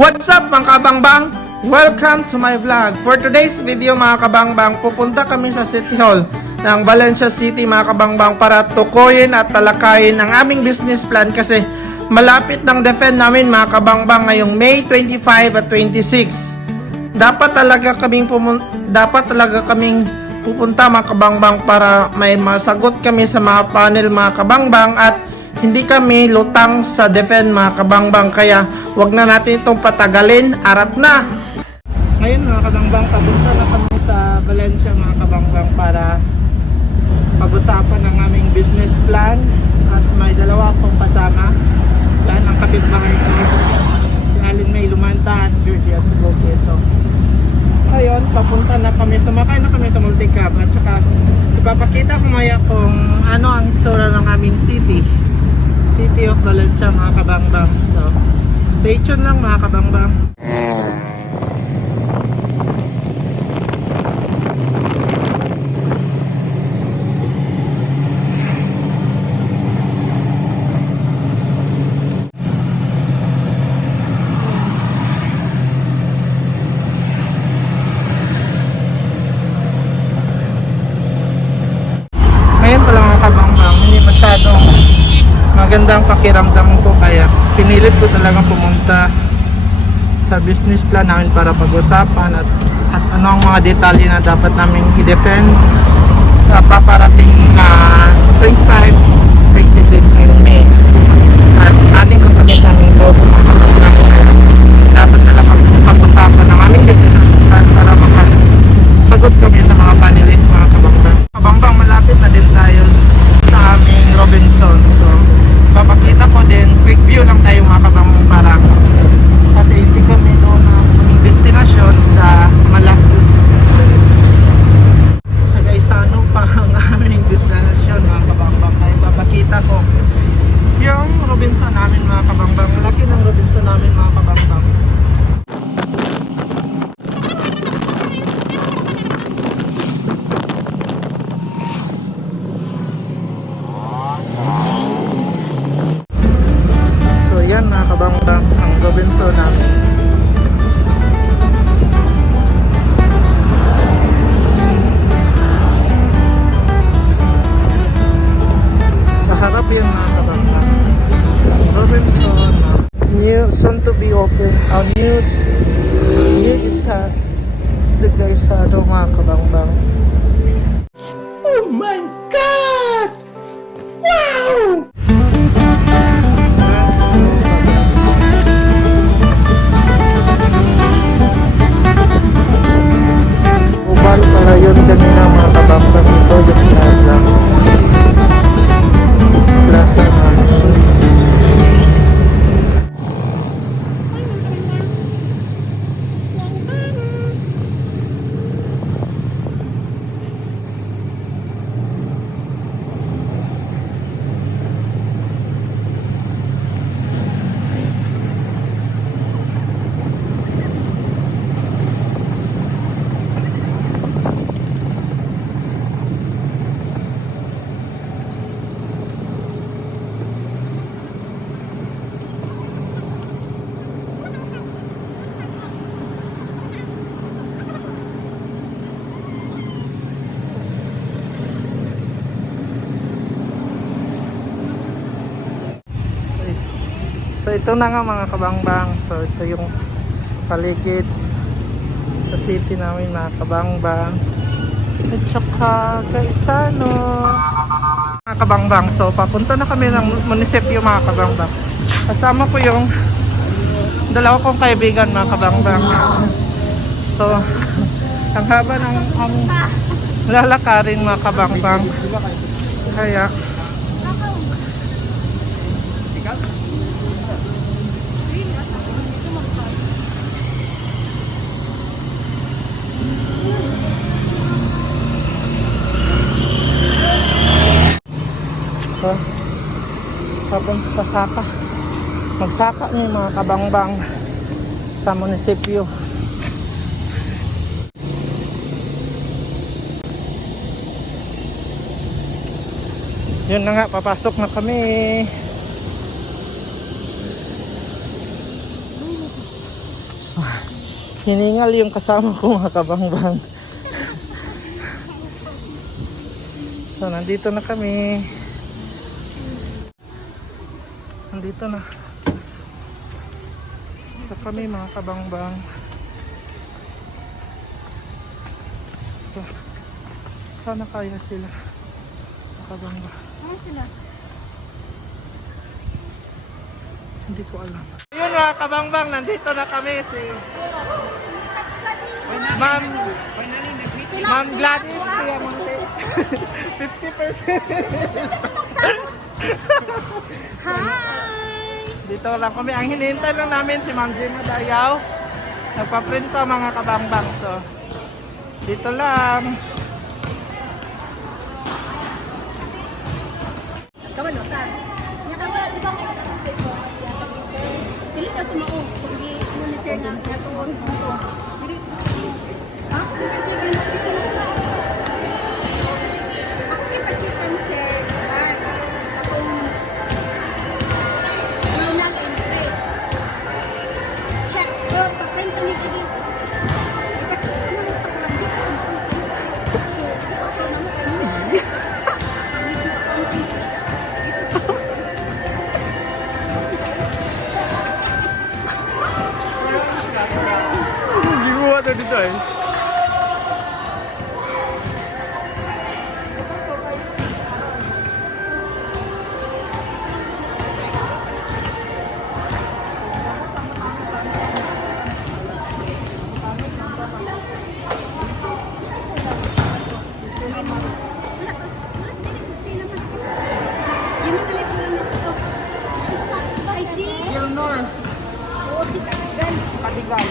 What's up mga kabangbang? Welcome to my vlog. For today's video mga kabangbang, pupunta kami sa City Hall ng Valencia City mga kabangbang para tukuyin at talakayin ang aming business plan kasi malapit ng defend namin mga kabangbang ngayong May 25 at 26. Dapat talaga kaming pupunta mga kabangbang para may masagot kami sa mga panel mga kabangbang at hindi kami lutang sa defend mga kabangbang, kaya wag na natin itong patagalin, arat na! Ngayon mga kabangbang, papunta na kami sa Valencia mga kabangbang para pag-usapan ng aming business plan at may dalawa akong kasama. Yan ang kapitbahay ko, si Alin May Lumanta at Georgia Suboqueto. Ngayon, papunta na kami, sumakay na kami sa multicab at saka ipapakita ko maya kung ano ang itsura ng aming City of Valencia mga kabangbang. So, stay tuned lang mga kabangbang. Ngayon pala mga kabangbang, hindi masyadong magandang pakiramdam ko, kaya pinilit ko talaga pumunta sa business plan namin para pag-usapan at ano ang mga detalye na dapat namin i-defend sa paparating na 25-26 ngayong May. At ating kapatid sa aming board dapat talaga pag-usapan ng aming business plan para makasagot kami sa mga panelist mga kabangbang. Kabangbang, malapit na din tayo sa aming Robinson. So papakita ko din, quick view lang tayo mga kabangbang para kasi hindi kami doon na aming destinasyon sa Malaki. Sa Gaisano pa ang aming destinasyon mga kabangbang, kaya papakita ko yung Robinson namin mga kabangbang. Malaki ng Robinson namin mga kabangbang. Yan mga kabangbang, ang Robinson namin. Sa harap yan mga kabangbang, Robinson, new, soon to be open, new the Gaisano mga kabangbang. Oh my God! Wow! Para yun kanina mga kabangbang, ito yung plaza na So ito na nga mga kabangbang, so ito yung paligid sa city namin mga kabangbang at saka Gaisano mga kabangbang. So papunta na kami ng munisipyo mga kabangbang, kasama ko yung dalawa kong kaibigan mga kabangbang. So ang haba ng lalakarin mga kabangbang, kaya so, papunta sa Saka. Magsaka ni mga kabangbang sa munisipyo. Yun na nga, papasok na kami. Hiningal yung kasama ko mga kabangbang. So nandito na kami. Nandito na. Ito kami mga kabangbang. So, sana kaya sila. Mga kabangbang. Ano sila? Hindi ko alam. Ayun mga kabangbang, nandito na kami si Ma'am Gladys. Siya Monte. 50%. Hi! Dito lang kami. Ang hinihintay lang namin si Ma'am Gina Dayaw. Nagpa-print pa mga kabangbang. So, dito lang. Kawan no, ta. Nya ka wala di ba ko ta sa dili ka tumao. Kundi mo ni sir nga nga tuon dito. Dili. Ha? Sige na dito. Ako kay pachikan sir. Akong una entry. Check. Oh, paprint ni dito. Pachikan mo sa kawan. So, okay na mo kayo. Ginawa na dito eh. Gilnor. Kadigal.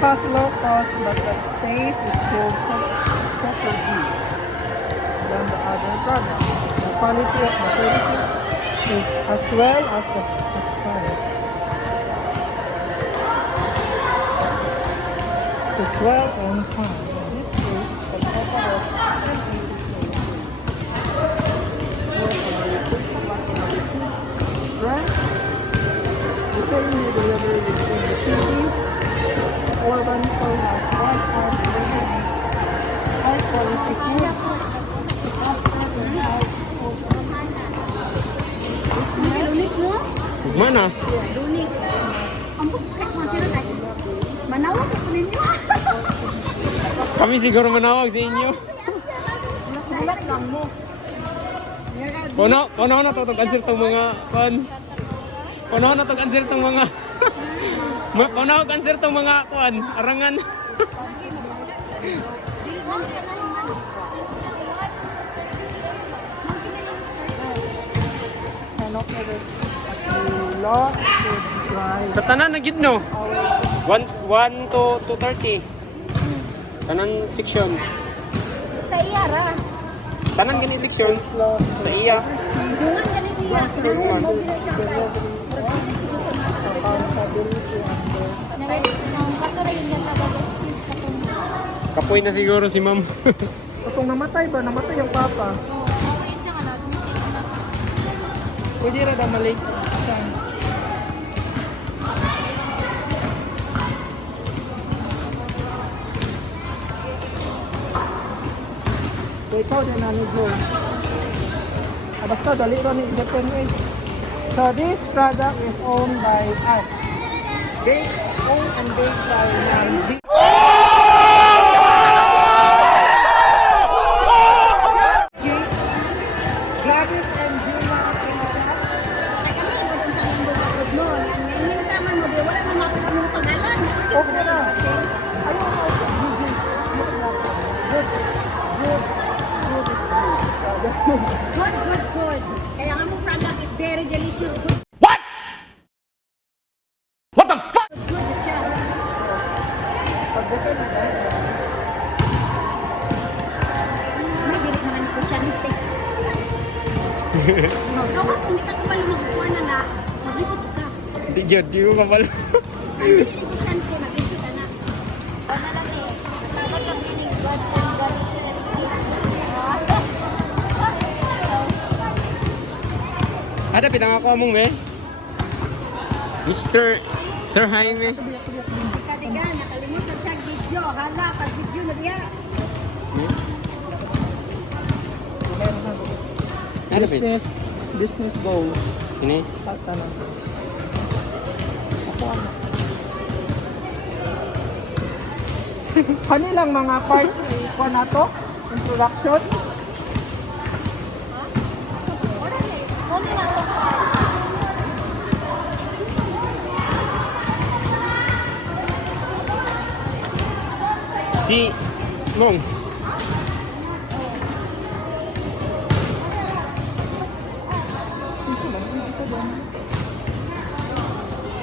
Cost low cost, but the taste is still so good than the other products. The quality of the services is as well as the price. It's well on time. This is a total of 10 right? The same delivery between the city or one for last one hour delivery. High quality food. Lunis mo? Mana? Lunis. Ang bukas ka kung sino guys. Manawag ako ninyo. Kami siguro manawag sa inyo. Bulat lang mo. Puno na to answer tong mga kon. Puno na to answer tong mga puno answer tong mga kon, arangan. Sa tanan na gid no. 1 to 2:30. Tanan section. Sa iya ra. Tanan gani section sa iya. Dungan ganit iya. Dungan mo gina siya kay. Pagkini siguro sa mga accountability and nang katore yung taga-excuse ka kung. Kapoy na siguro si ma'am. Kung namatay ba? Namatay yung papa. Oo, always yung ano. Pwede rin na malate. So ikaw din na nito. Basta dali ron ni different way. So this product is owned by us. Owned and baked by Nancy. Gladys and Gina. Ay kami gudong tanong bugod mo. Ngayon traman mo di wala na mapapano mo pangalan. Okay na. Ayaw mo. Good. Kaya nga mong product is very delicious. Good. What the fuck? Good siya. May dinig naman ko siya nite. Tapos kung di ka kapalo magkuha na maglisod ka. Hindi dyan, di mo kapal. Ang dinig ko siya nite, maglisod ka na. O na lang eh. Dapat ang dinig God sa God is Ada pinang ako among me. Mr. Sir Jaime. Kadiga, nakalimutan siya video. Hala, pag video na diya. Ano ba? Business goal. Ini. Tatanong. Ako ano? Kanilang mga parts ko na to? Introduction? Si Mong.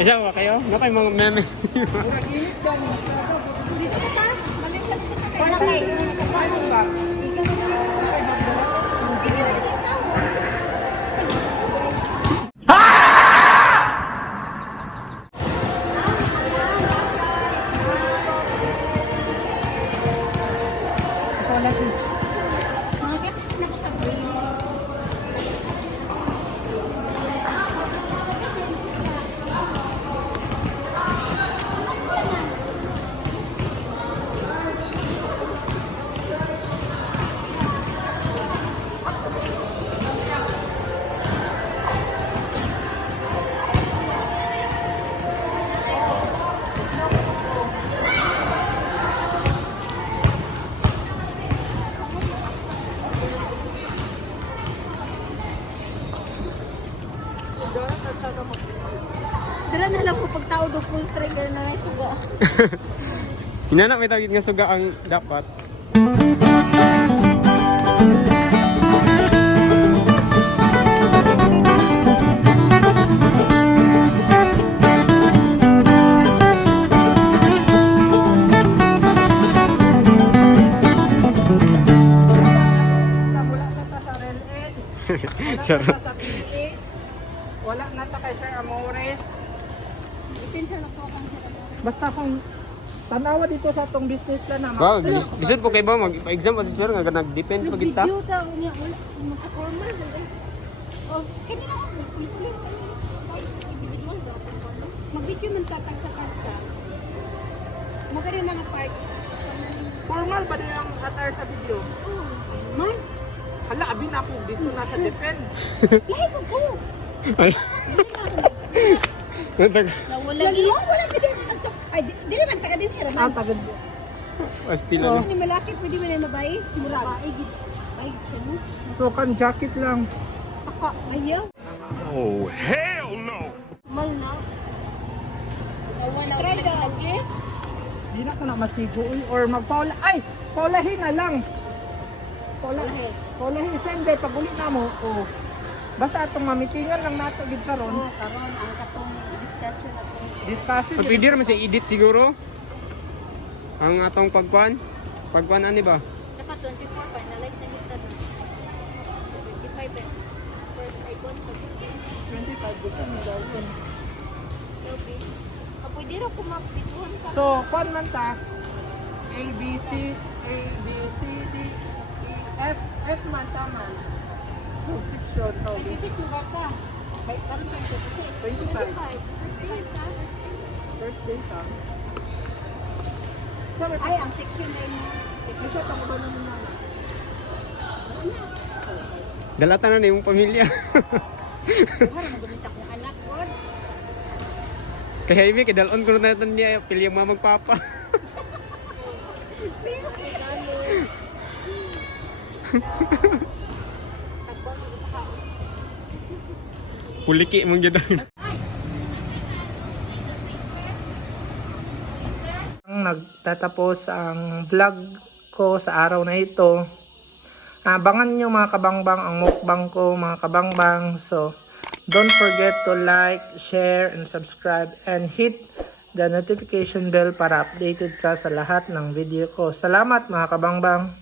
Isa ba kayo? Ano kayo mga memes? Dito ka ta. Balik ka dito sa kayo. Para kay. Tingnan na dito. Mga guys, na ko sa brain. Dara na lang po pagtao do full trigger na lang suga. Hinana may tawid nga suga ang dapat. Sa mula na ta sa RLN. Wala Charot. na ta sa PE. Wala na ta kay Sir Amores. Ipinsa na po kang sarap. Basta kung tanawa dito sa tong business na naman. Wow, bisan po kayo ba mag-exam pa si sir nga nag-depend pa kita. Nag-video ta niya wala magka-formal dali. Oh, kanina ako nag-video kayo. Individual ba? Mag-video man tatag sa tagsa. Magaling na nga part. Formal ba din ang attire sa video? Man, Hala, abi na ako dito nasa defend. lahi ko ko. Nawala Wala ka din nagsa. Ay, di naman taga din hira man. Tagad. Pastila So, na. ni malaki pwede man na mabay. Murag. Ay, sino? So kan jacket lang. Paka, ayaw. Oh, hell no! Mal na. Try lagi. Di na ko na masigo uy, or magpaula. Ay, paulahin na lang. Okay. Paulahin sende pag uli na mo. Oh. Basta atong mamitingan lang nato gid karon. Oh, karon ang katong discussion atong Discussion. So, pwede naman siya edit siguro. Ang atong pagkuan. Pagkuan ani ba? dapat 24 finalize na kita na. 25 eh. First icon ko. 25 gusto mo daw yun. Lobby. Pwede ra ko mapituhan ka. So, kwan man ta. A, B, C, D, E, F, F man taman. Yung section. So, 26 mo gata. Bay parang 26. 25. 25. First day ta. So, Ay, ang section na mo. isa pa ba naman na? Dalata na yung pamilya. Buhara mo gulis akong anak ko. Kaya ibi, kidalon ko na natin niya, pili yung mga magpapa. Pero kailangan. Tagbang mo ka. Puliki mong jadang. Nagtatapos ang vlog ko sa araw na ito. Abangan nyo mga kabangbang ang mukbang ko mga kabangbang. So, don't forget to like, share, and subscribe and hit the notification bell para updated ka sa lahat ng video ko. Salamat mga kabangbang!